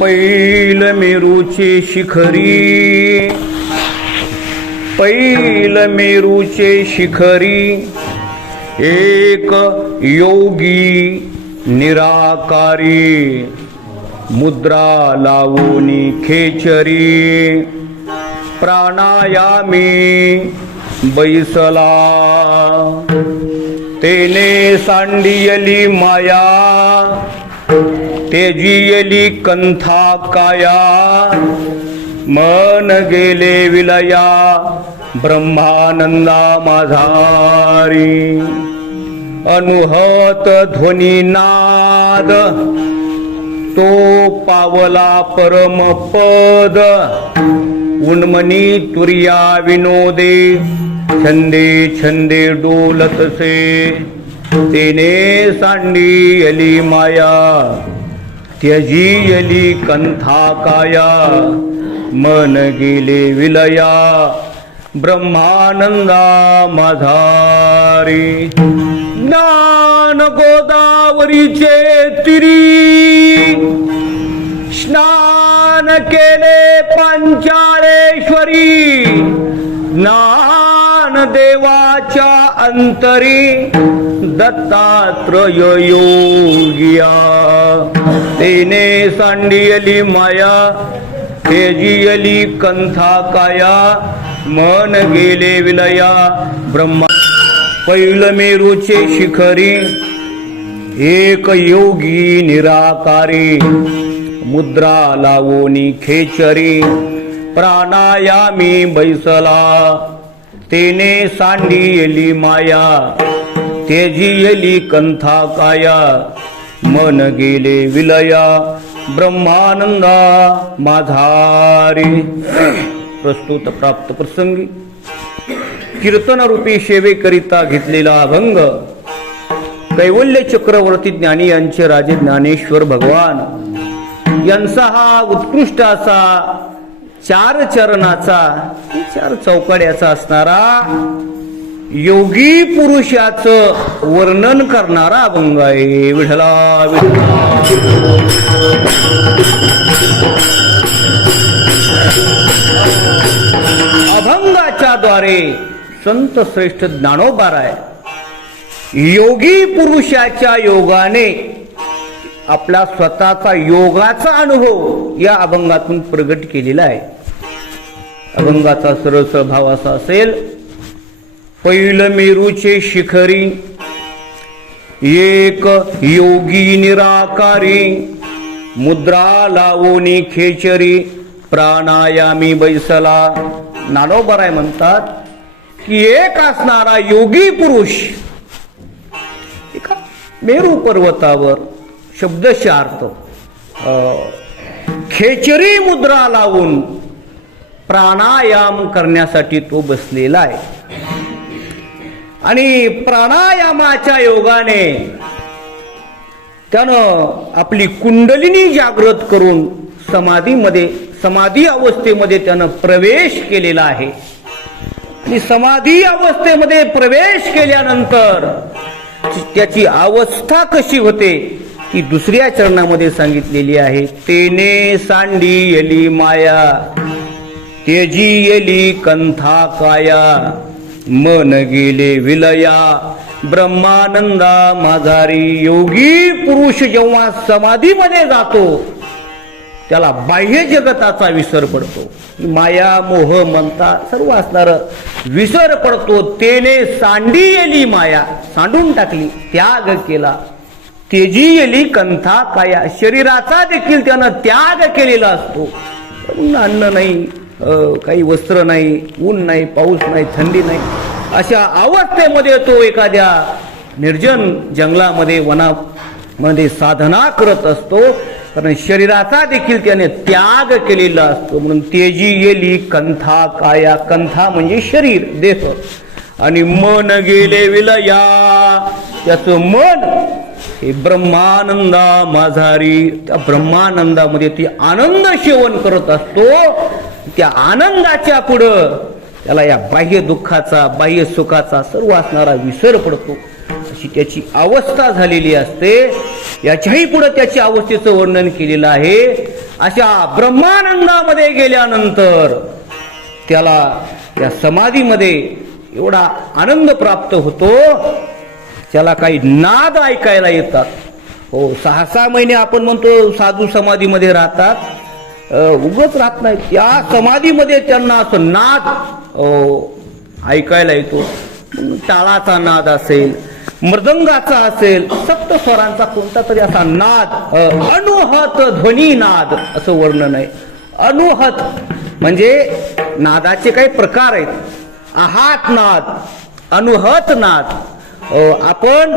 पैल मेरूचे शिखरी, पैल मेरूचे शिखरी, एक योगी निराकारी, मुद्रा लावूनी खेचरी, प्राणायामी बैसला, तेने सांडियली माया, तेजियली कंथा काया, मन गेले विलया, ब्रह्मानंदा माझारी, अनुहत ध्वनी नाद, तो पावला परमपद, उन्मनी तुर्या विनोदे, छंदे छंदे डोलतसे, तेने सांडियली माया, त्यजियली कंथा काया, मन गेले विलया, ब्रह्मानंदा माझारी, ज्ञान गोदावरीचे तिरी, स्नान केले पंचाळेश्वरी, ज्ञान देवाच्या अंतरी, दत्तात्रय योगिया, तेने सांडियली माया, तेजियली कंथा काया, मन गेले विलया, ब्रह्मा पैल मेरूचे शिखरी, एक योगी निराकारी, मुद्रा लावोनी खेचरी, प्राणायामी बैसला, तेने सांडियली माया, तेजियली कंथा काया, मन गेले विलया, ब्रह्मानंदा माझारी. प्रस्तुत प्राप्त प्रसंगी कीर्तन रूपी सेवेकरिता घेतलेला अभंग कैवल्य चक्रवर्ती ज्ञानी यांचे राजे ज्ञानेश्वर भगवान यांचा हा उत्कृष्ट असा 4 चरणाचा 4 चौकड्याचा असणारा योगी पुरुषाचं वर्णन करणारा अभंग आहे. विठला अभंगाच्या द्वारे संत श्रेष्ठ ज्ञानोबाराय योगी पुरुषाच्या योगाने आपला स्वतःचा योगाचा अनुभव या अभंगातून प्रगट केलेला आहे. अभंगाचा सरळ भाव असा असेल, पैल मेरूचे शिखरी, एक योगी निराकारी, मुद्रा लावोनी खेचरी, प्राणायामी बैसला. ज्ञानोबाराय म्हणतात की एक असणारा योगी पुरुष एका मेरू पर्वतावर शब्दशार्थ खेचरी मुद्रा लावून प्राणायाम करण्यासाठी तो बसलेला आहे. आणि प्राणायामाच्या योगाने त्यानं आपली कुंडलिनी जागृत करून समाधी अवस्थेमध्ये त्यानं प्रवेश केलेला आहे. आणि समाधी अवस्थेमध्ये प्रवेश केल्यानंतर त्याची अवस्था कशी होते ती दुसऱ्या चरणामध्ये सांगितलेली आहे. तेने सांडियली माया, तेजियली कंथा काया, मन गेले विलया, ब्रह्मानंदा माझारी. योगी पुरुष जेव्हा समाधीमध्ये जातो त्याला बाह्य जगताचा विसर पडतो. माया मोह म्हणता सर्व असणार विसर पडतो. तेने सांडियली माया, सांडून टाकली, त्याग केला. तेजियली कंथा काया, शरीराचा देखील त्यानं त्याग केलेला असतो. अन्न नाही, काही वस्त्र नाही, ऊन नाही, पाऊस नाही, थंडी नाही, अशा अवस्थेमध्ये तो एखाद्या निर्जन जंगलामध्ये वनामध्ये साधना करत असतो. कारण शरीराचा देखील त्याने त्याग केलेला असतो. म्हणून तेजियली कंथा काया, कंथा म्हणजे शरीर देह, आणि मन गेले विलया, त्याचं मन हे ब्रह्मानंदा माझारी, त्या ब्रह्मानंदामध्ये ती आनंद सेवन करत असतो. त्या आनंदाच्या पुढं त्याला या बाह्य दुःखाचा, बाह्य सुखाचा सर्व असणारा विसर पडतो. अशी त्याची अवस्था झालेली असते. याच्याही पुढे त्याच्या अवस्थेचं वर्णन केलेलं आहे. अशा ब्रह्मानंदामध्ये गेल्यानंतर त्याला या समाधीमध्ये एवढा आनंद प्राप्त होतो, त्याला काही नाद ऐकायला येतात. हो, 6-6 महिने आपण म्हणतो साधू समाधीमध्ये राहतात, उगच राहत नाही. त्या समाधीमध्ये त्यांना असं नाद ऐकायला येतो. टाळाचा नाद असेल, मृदंगाचा असेल, सप्तस्वरांचा कोणता तरी असा नाद, अनुहत ध्वनी नाद असं वर्णन आहे. अनुहत म्हणजे नादाचे काही प्रकार आहेत. आहात नाद, अनुहत नाद. आपण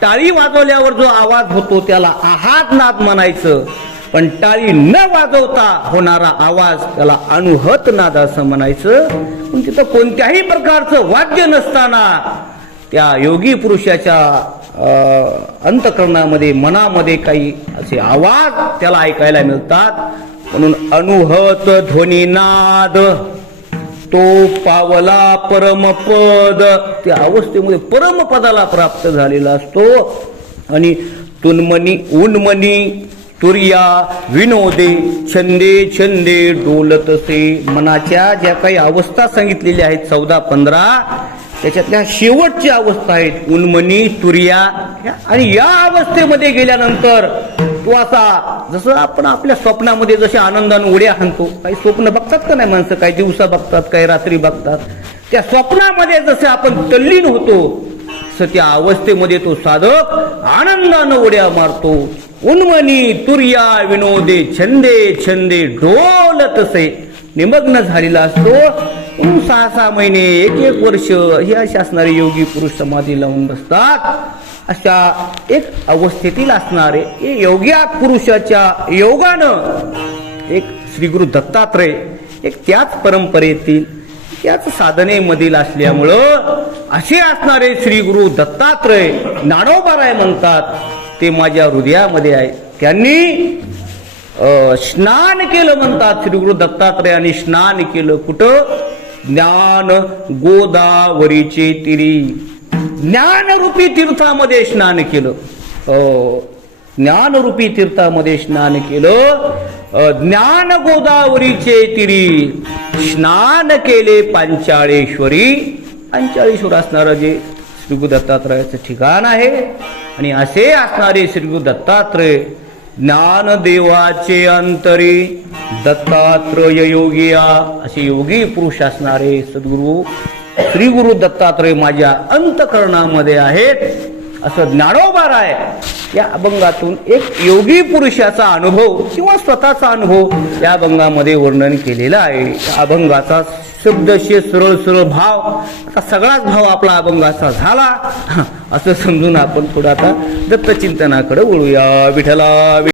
टाळी वाजवल्यावर जो आवाज होतो त्याला आहात नाद म्हणायचं, पण टाळी न वाजवता होणारा आवाज त्याला अनुहत नाद असं म्हणायचं. पण तिथं कोणत्याही प्रकारचं वाद्य नसताना त्या योगी पुरुषाच्या अंतःकरणामध्ये, मनामध्ये काही असे आवाज त्याला ऐकायला मिळतात. म्हणून अनुहत ध्वनीनाद तो पावला परमपद. त्या अवस्थेमध्ये परमपदाला प्राप्त झालेला असतो. आणि तुन्मनी उन्मनी तुर्या विनोदे छंदे छंदे डोलतसे. मनाच्या ज्या काही अवस्था सांगितलेल्या आहेत 14-15, त्याच्यातल्या शेवटच्या अवस्था आहेत उन्मनी तुर्या. आणि या अवस्थेमध्ये गेल्यानंतर तो असा, जसं आपण आपल्या स्वप्नामध्ये जसे आनंदाने उड्या हाणतो, काही स्वप्न बघतात का नाही माणसं, काही दिवसा बघतात, काही रात्री बघतात, त्या स्वप्नामध्ये जसे आपण तल्लीन होतो तसं त्या अवस्थेमध्ये तो साधक आनंदाने उड्या मारतो. उन्मनी तुर्या विनोदे छंदे छंदे डोलतसे निमग्न झालेला असतो. 6-6 महिने, 1-1 वर्ष हे असे असणारे योगी पुरुष समाधी लावून बसतात. अशा एक अवस्थेतील असणारे योग्या पुरुषाच्या योगानं एक श्री गुरु दत्तात्रय एक त्याच परंपरेतील, त्याच साधनेमधील असल्यामुळं असे असणारे श्री गुरु दत्तात्रय ज्ञानोबाराय म्हणतात ते माझ्या हृदयामध्ये आहे. त्यांनी स्नान केलं म्हणतात. श्री गुरु दत्तात्रयाने स्नान केलं. कुठं? ज्ञान गोदावरीचे तिरी. ज्ञानरूपी तीर्थामध्ये स्नान केलं. ज्ञानरूपी तीर्थामध्ये स्नान केलं. ज्ञान गोदावरीचे तिरी स्नान केले पांचाळेश्वरी. पांचाळेश्वर असणारं जे श्री गुरु दत्तात्रयाचं ठिकाण आहे. आणि असे असणारे श्री गुरु दत्तात्रय ज्ञानदेवाचे अंतरी दत्तात्रय योगिया असे योगी पुरुष असणारे सद्गुरु श्री गुरु दत्तात्रय माझ्या अंतःकरणामध्ये आहेत असं ज्ञानोबाराय या अभंगातून एक योगी पुरुषाचा अनुभव किंवा स्वतःचा अनुभव या अभंगामध्ये वर्णन केलेला आहे. या अभंगाचा शब्दशे सरळ सरळ भाव, आता सगळाच भाव आपला अभंगाचा झाला असं समजून आपण थोडा आता दत्तचिंतनाकडे वळूया. विठ्ठला